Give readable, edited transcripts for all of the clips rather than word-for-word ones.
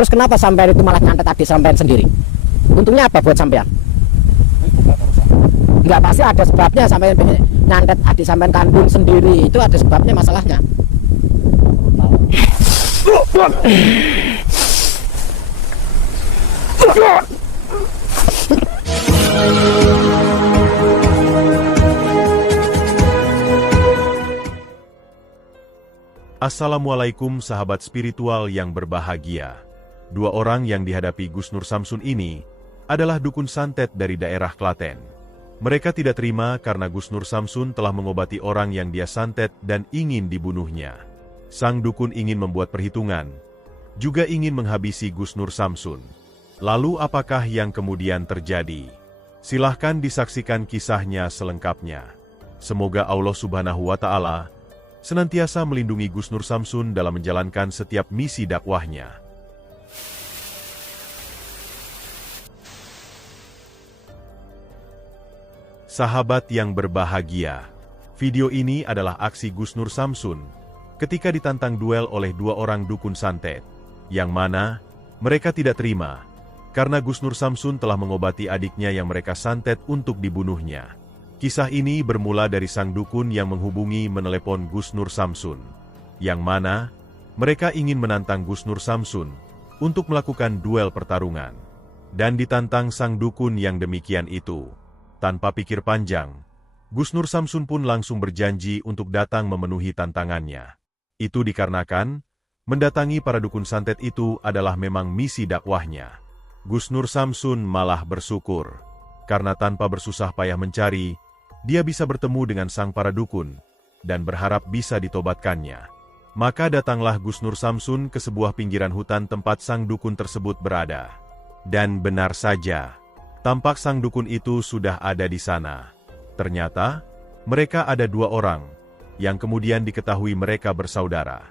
Terus kenapa sampean itu malah nyantet adik sampean sendiri? Untungnya apa buat sampean? Enggak, pasti ada sebabnya sampean pengen nyantet adik sampean kandung sendiri. Itu ada sebabnya masalahnya. Assalamualaikum sahabat spiritual yang berbahagia. Dua orang yang dihadapi Gus Nur Samsun ini adalah dukun santet dari daerah Klaten. Mereka tidak terima karena Gus Nur Samsun telah mengobati orang yang dia santet dan ingin dibunuhnya. Sang dukun ingin membuat perhitungan, juga ingin menghabisi Gus Nur Samsun. Lalu apakah yang kemudian terjadi? Silahkan disaksikan kisahnya selengkapnya. Semoga Allah Subhanahu wa Ta'ala senantiasa melindungi Gus Nur Samsun dalam menjalankan setiap misi dakwahnya. Sahabat yang berbahagia, video ini adalah aksi Gus Nur Samsun ketika ditantang duel oleh dua orang dukun santet, yang mana mereka tidak terima karena Gus Nur Samsun telah mengobati adiknya yang mereka santet untuk dibunuhnya. Kisah ini bermula dari sang dukun yang menghubungi menelepon Gus Nur Samsun, yang mana mereka ingin menantang Gus Nur Samsun untuk melakukan duel pertarungan. Dan ditantang sang dukun yang demikian itu, tanpa pikir panjang, Gus Nur Samsun pun langsung berjanji untuk datang memenuhi tantangannya. Itu dikarenakan, mendatangi para dukun santet itu adalah memang misi dakwahnya. Gus Nur Samsun malah bersyukur, karena tanpa bersusah payah mencari, dia bisa bertemu dengan sang para dukun, dan berharap bisa ditobatkannya. Maka datanglah Gus Nur Samsun ke sebuah pinggiran hutan tempat sang dukun tersebut berada. Dan benar saja, tampak sang dukun itu sudah ada di sana. Ternyata, mereka ada dua orang, yang kemudian diketahui mereka bersaudara.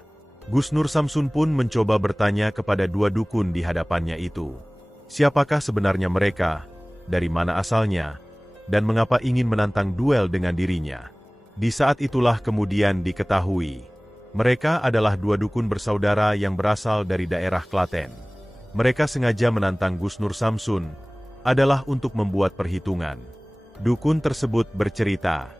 Gus Nur Samsun pun mencoba bertanya kepada dua dukun di hadapannya itu. Siapakah sebenarnya mereka, dari mana asalnya, dan mengapa ingin menantang duel dengan dirinya. Di saat itulah kemudian diketahui, mereka adalah dua dukun bersaudara yang berasal dari daerah Klaten. Mereka sengaja menantang Gus Nur Samsun, adalah untuk membuat perhitungan. Dukun tersebut bercerita,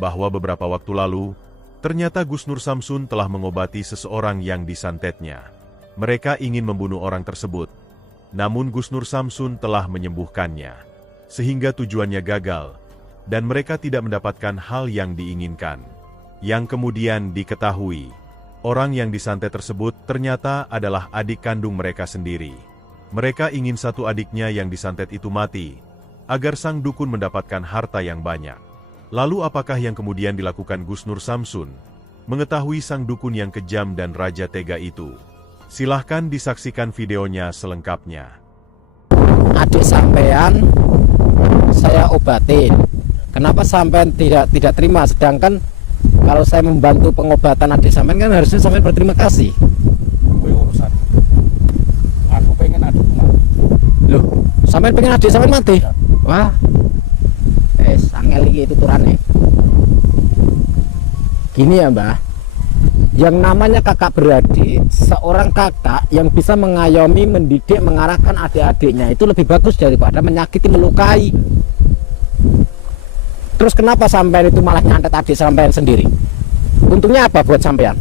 bahwa beberapa waktu lalu, ternyata Gus Nur Samsun telah mengobati seseorang yang disantetnya. Mereka ingin membunuh orang tersebut, namun Gus Nur Samsun telah menyembuhkannya, sehingga tujuannya gagal, dan mereka tidak mendapatkan hal yang diinginkan. Yang kemudian diketahui, orang yang disantet tersebut ternyata adalah adik kandung mereka sendiri. Mereka ingin satu adiknya yang disantet itu mati, agar sang dukun mendapatkan harta yang banyak. Lalu apakah yang kemudian dilakukan Gus Nur Samsun, mengetahui sang dukun yang kejam dan raja tega itu? Silahkan disaksikan videonya selengkapnya. Adik sampean saya obatin. Kenapa sampean tidak terima? Sedangkan kalau saya membantu pengobatan adik sampean kan harusnya sampean berterima kasih. Urusan. Aku pengen adik mati. Loh, sampean pengen adik sampean mati? Wah, angel iki tuturane. Gini ya Mbah, yang namanya kakak beradik, seorang kakak yang bisa mengayomi, mendidik, mengarahkan adik-adiknya itu lebih bagus daripada menyakiti, melukai. Terus kenapa sampean itu malah nyantet adik sampean sendiri? Untungnya apa buat sampean?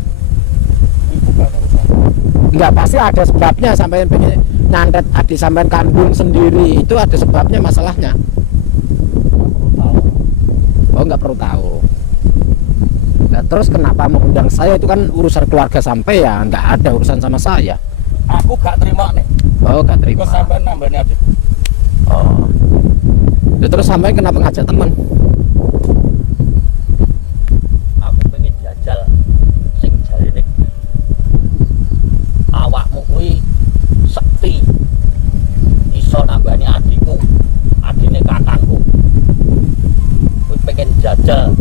Enggak, pasti ada sebabnya sampean pengen nyantet adik sampean kandung sendiri. Itu ada sebabnya masalahnya. Oh, enggak perlu tahu. Nah, terus kenapa mengundang saya? Itu kan urusan keluarga sampean, enggak ada urusan sama saya. Aku gak terima nih. Oh, gak terima. Kok sampean nambahnya adik? Oh. Ya, terus sampean kenapa ngajak teman? Aku pengen jajal sing jarine awakmu kuwi sekti. Iso nambahnya adikku, adine kakakku. Kuwi pengen jajal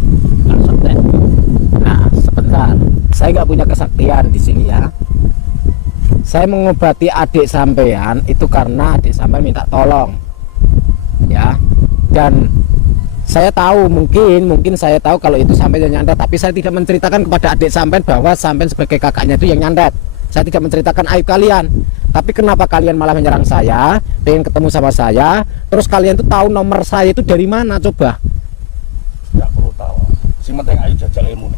gak sekten. Nah, sebentar. Saya nggak punya kesaktian di sini ya. Saya mengobati adik sampean itu karena adik sampean minta tolong, ya. Dan saya tahu mungkin saya tahu kalau itu sampean yang nyantet, tapi saya tidak menceritakan kepada adik sampean bahwa sampean sebagai kakaknya itu yang nyantet. Saya tidak menceritakan aib kalian. Tapi kenapa kalian malah menyerang saya, pengen ketemu sama saya, terus kalian tuh tahu nomor saya itu dari mana coba? Nggak perlu tahu. Si penting ayo jajal ilmu.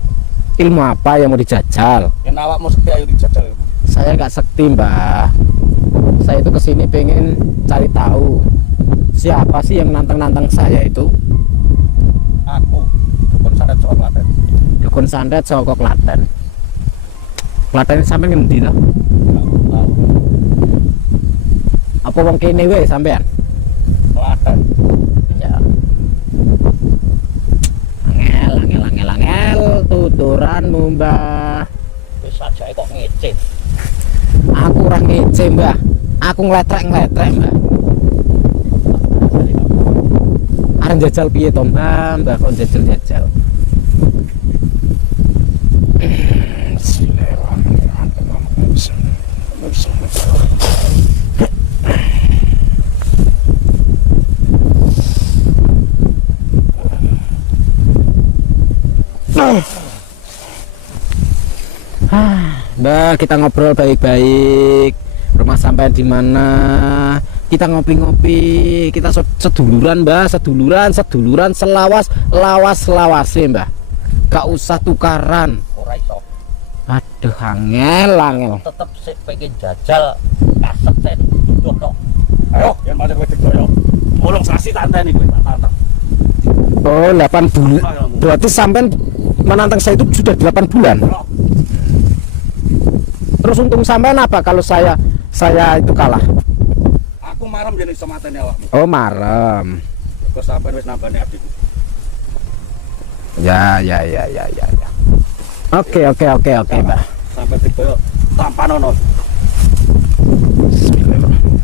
Ilmu apa yang mau dijajal? Yang awakmu sekti ayo dijajal ilmu. Saya nggak sekti, Mbah. Saya itu kesini pengen cari tahu siapa sih yang nantang-nantang saya itu. Aku dukun santet Saka Klaten. Dukun santet Saka Klaten. Klaten sampai ngendi to? Nggak perlu tahu. Apa wong kene wae sampean? Klaten. Ya. Angel tuturanmu, Mbah. Wis aja kok ngece. Aku ora ngece, Mbah. Aku ngletrek-ngletrek, Mbah. Arep jajal piye to, Mbah? Mbah kok jajal-jajal. Mbah, kita ngobrol baik-baik. Rumah sampean di mana? Kita ngopi-ngopi, kita seduluran, Mbah, seduluran, lawas, Mbah. Gak usah tukaran. Ora iso. Aduh, angel. Tetep sik pengen jajal kaseten duduh tok. Ayo, yen pancen kowe digoyo. Mulung sasi tanteni kowe tak tantang. Oh, 8 bulan. Berarti sampean menantang saya itu sudah 8 bulan. Terus untung sampean apa kalau saya itu kalah? Aku marem yen iso mateni awakmu. Oh, marem. Kok sampean wis nambani adikku. Ya. Oke, Mbah. Sampai digoyo tampanono. Bismillahirrahmanirrahim.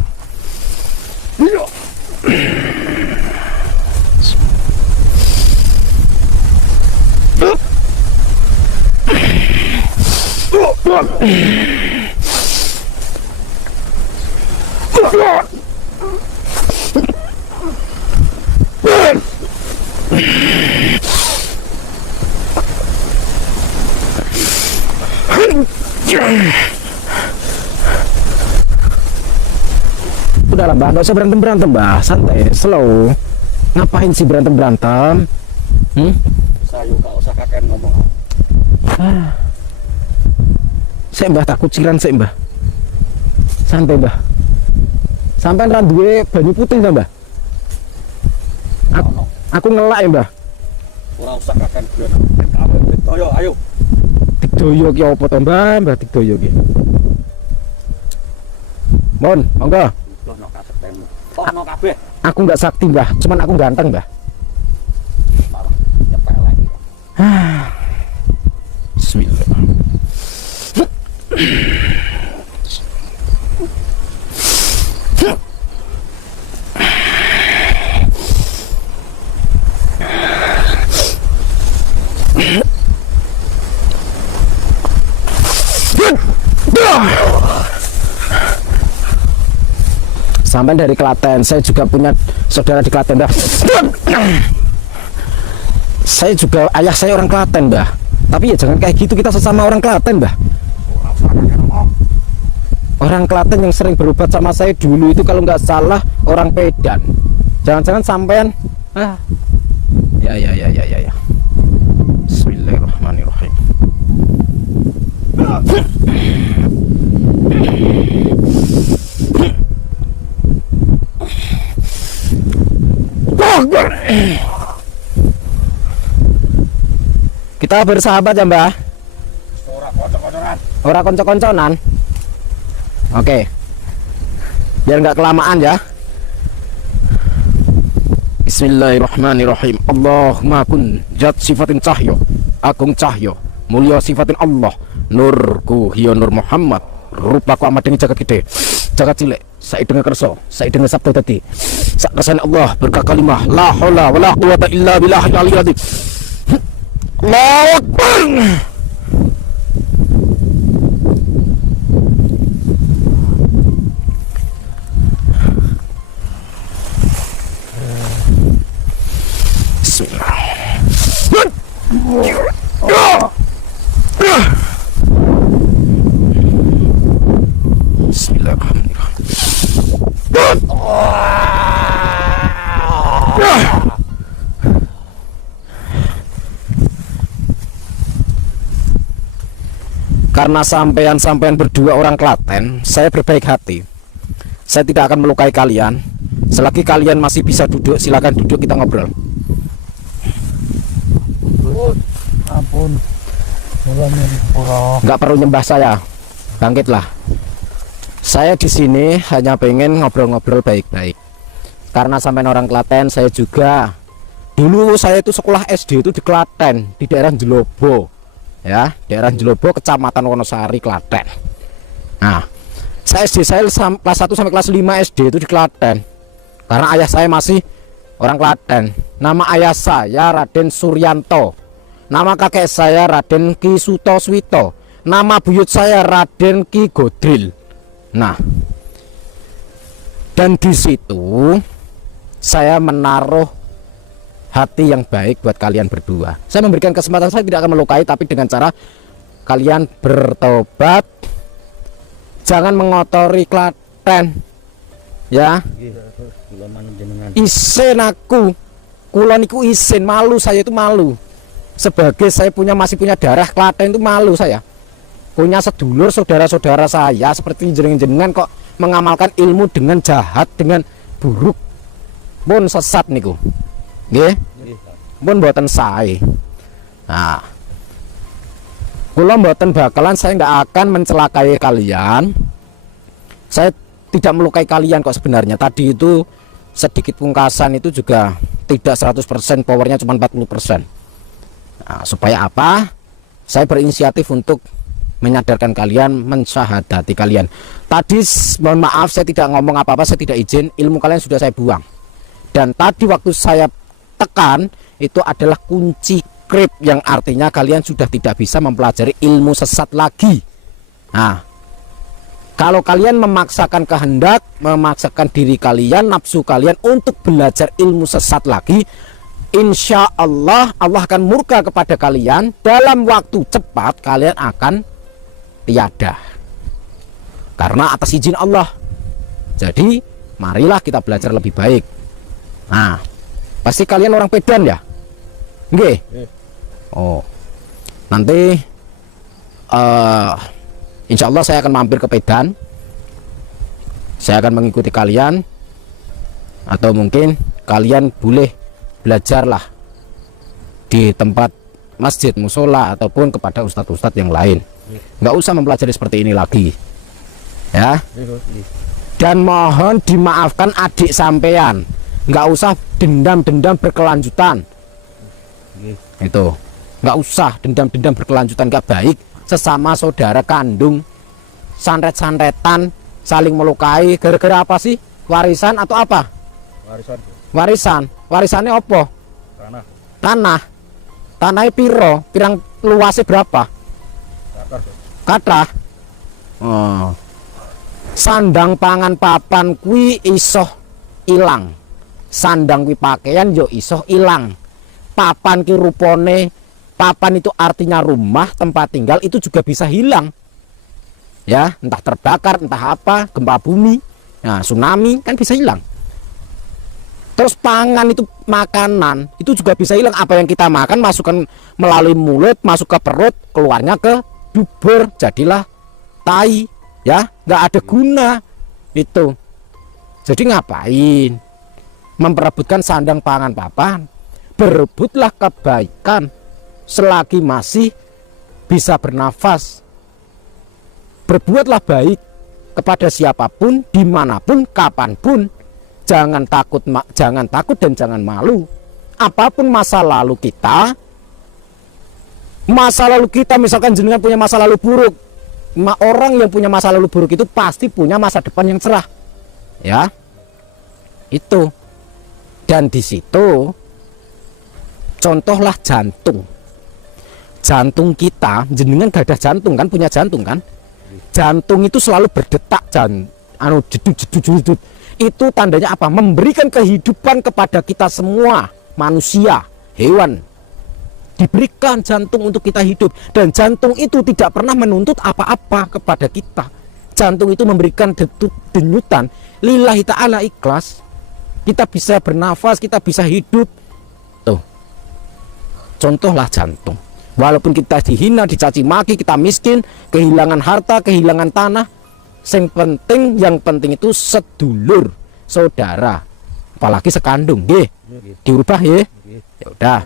Iya. Udahlah, Mbah, nggak usah berantem, Mbah. Santai, slow. Ngapain sih berantem? Sayu gak usah kakek ngomong. Saya, Mbah, tak kuciran sih, Mbah. Santai, Mbah. Sampai ra duwe banyu putih ta, Mbah? Aku ngelak ya, Mbah. Ora usah kakek guyon. Kamu ditoyo ayo. Digdoyo ki apa to, Mbah? Digdoyo ki. Mon, monggo. Lono kasetemu. Ono kabeh. Aku nggak sakti, Mbah. Cuman aku ganteng, Mbah. Malah nyepelek. Bismillah. Sampai dari Klaten, saya juga punya saudara di Klaten, Mbah. Saya juga, ayah saya orang Klaten, Mbah. Tapi ya jangan kayak gitu, kita sesama orang Klaten, Mbah. Orang Klaten yang sering berobat sama saya dulu itu kalau nggak salah orang Pedan. Jangan-jangan sampean ya. Bismillahirrahmanirrahim. Kita bersahabat ya, Mbah. Ora konco-konconan. Oke. Biar nggak kelamaan ya. Bismillahirrahmanirrahim. Allahumma kun zat sifatin cahyo, agung cahyo, mulia sifatin Allah, nurku hiya nur Muhammad, rupaku amat dengan jagat gede, jagat cilik, saya dengar kerso, saya dengar sabda tadi, sak kersane Allah berkah kalimah la haula wala quwata illa billahil aliyyil azim. Allahu Akbar. Bismillahirrahmanirrahim. Karena sampean berdua orang Klaten, saya berbaik hati. Saya tidak akan melukai kalian. Selagi kalian masih bisa duduk, silakan duduk, kita ngobrol. Ampun. Nggak perlu nyembah saya. Bangkitlah. Saya di sini hanya pengen ngobrol-ngobrol baik-baik. Karena sampean orang Klaten, saya juga. Dulu saya itu sekolah SD itu di Klaten, di daerah Jelobo. Ya, daerah Jelobo, Kecamatan Wonosari, Klaten. Nah, saya kelas 1 sampai kelas 5 SD itu di Klaten. Karena ayah saya masih orang Klaten. Nama ayah saya Raden Suryanto. Nama kakek saya Raden Ki Sutoswito. Nama buyut saya Raden Ki Godril. Nah, dan di situ saya menaruh hati yang baik buat kalian berdua. Saya memberikan kesempatan, saya tidak akan melukai, tapi dengan cara kalian bertobat, jangan mengotori Klaten, ya. Isin aku, kulon iku isin, malu saya itu malu. Sebagai saya masih punya darah Klaten itu malu saya. Punya sedulur saudara-saudara saya seperti jenengan kok mengamalkan ilmu dengan jahat, dengan buruk, pun sesat niku. Nggih. Pun mboten sae. Nah, kula mboten bakalan, saya nggak akan mencelakai kalian. Saya tidak melukai kalian kok sebenarnya. Tadi itu sedikit pungkasan itu juga tidak 100%, powernya cuma 40%. Nah, supaya apa? Saya berinisiatif untuk menyadarkan kalian, mensyahadati kalian. Tadi mohon maaf saya tidak ngomong apa-apa, saya tidak izin, ilmu kalian sudah saya buang. Dan tadi waktu saya tekan itu adalah kunci krip, yang artinya kalian sudah tidak bisa mempelajari ilmu sesat lagi. Nah, kalau kalian memaksakan kehendak, memaksakan diri kalian, nafsu kalian untuk belajar ilmu sesat lagi, insya Allah Allah akan murka kepada kalian. Dalam waktu cepat kalian akan tiada, karena atas izin Allah. Jadi marilah kita belajar lebih baik. Nah, pasti kalian orang Pedan ya? Nggih. Oh, nanti insya Allah saya akan mampir ke Pedan. Saya akan mengikuti kalian, atau mungkin kalian boleh belajarlah di tempat masjid, musola, ataupun kepada ustadz-ustadz yang lain. Nggak usah mempelajari seperti ini lagi, ya. Dan mohon dimaafkan adik sampean, nggak usah dendam-dendam berkelanjutan. Itu nggak usah dendam-dendam berkelanjutan, nggak baik. Sesama saudara kandung sanret-sanretan, saling melukai gara-gara apa sih? Warisan atau apa? Warisannya apa? Tanahnya piro, pirang luasnya berapa? Kata sandang pangan papan kui isoh ilang, sandang kui pakaian yo isoh ilang, papan ki rupone, papan itu artinya rumah, tempat tinggal, itu juga bisa hilang, ya, entah terbakar, entah apa, gempa bumi, nah, tsunami kan bisa hilang. Terus pangan itu makanan, itu juga bisa hilang. Apa yang kita makan masukkan melalui mulut, masuk ke perut, keluarnya ke dubur, jadilah tai, ya, nggak ada guna itu. Jadi ngapain memperebutkan sandang pangan papan? Berebutlah kebaikan selagi masih bisa bernafas. Berbuatlah baik kepada siapapun, dimanapun, kapanpun. Jangan takut dan jangan malu. Apapun masa lalu kita, misalkan jenengan punya masa lalu buruk, orang yang punya masa lalu buruk itu pasti punya masa depan yang cerah, ya, itu. Dan di situ contohlah jantung kita, jenengan gak ada jantung kan, punya jantung kan, jantung itu selalu berdetak, jedut. Itu tandanya apa? Memberikan kehidupan kepada kita semua, manusia, hewan. Diberikan jantung untuk kita hidup, dan jantung itu tidak pernah menuntut apa-apa kepada kita. jantung itu memberikan denyutan lillahi ta'ala, ikhlas, kita bisa bernafas, kita bisa hidup. Tuh, contohlah jantung. Walaupun kita dihina, dicaci maki, kita miskin, kehilangan harta, kehilangan tanah, yang penting itu sedulur, saudara, apalagi sekandung, nggih. Dirubah ya. Ya udah.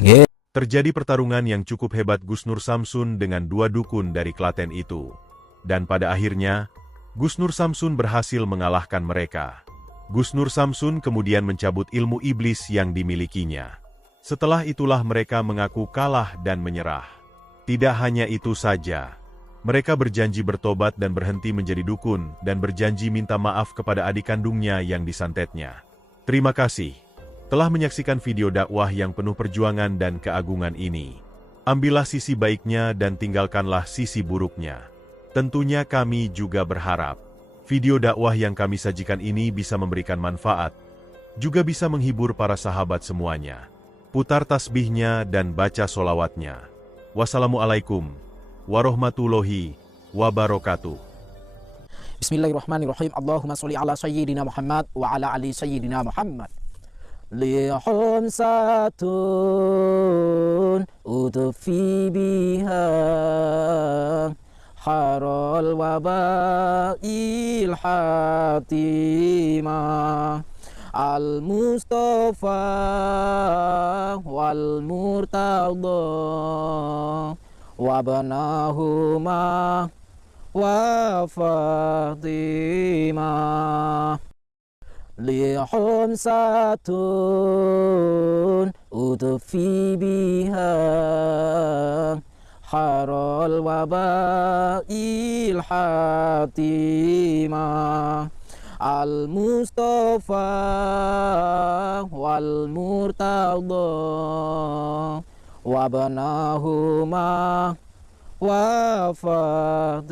Nggih. Terjadi pertarungan yang cukup hebat Gus Nur Samsun dengan dua dukun dari Klaten itu. Dan pada akhirnya, Gus Nur Samsun berhasil mengalahkan mereka. Gus Nur Samsun kemudian mencabut ilmu iblis yang dimilikinya. Setelah itulah mereka mengaku kalah dan menyerah. Tidak hanya itu saja, mereka berjanji bertobat dan berhenti menjadi dukun dan berjanji minta maaf kepada adik kandungnya yang disantetnya. Terima kasih telah menyaksikan video dakwah yang penuh perjuangan dan keagungan ini. Ambillah sisi baiknya dan tinggalkanlah sisi buruknya. Tentunya kami juga berharap video dakwah yang kami sajikan ini bisa memberikan manfaat, juga bisa menghibur para sahabat semuanya. Putar tasbihnya dan baca solawatnya. Wassalamualaikum warahmatullahi wabarakatuh. Bismillahirrahmanirrahim. Allahumma sholli ala sayyidina Muhammad wa ala ali sayyidina Muhammad. Lihum satun utufi biha harol wabail hatimah al-Mustafa wal-Murtada wabanahuma wa Fatimah. Lihum satun utufi biha harol wabail hatimah al-Mustafa wal-Murtada wabanahuma wa Fatimah.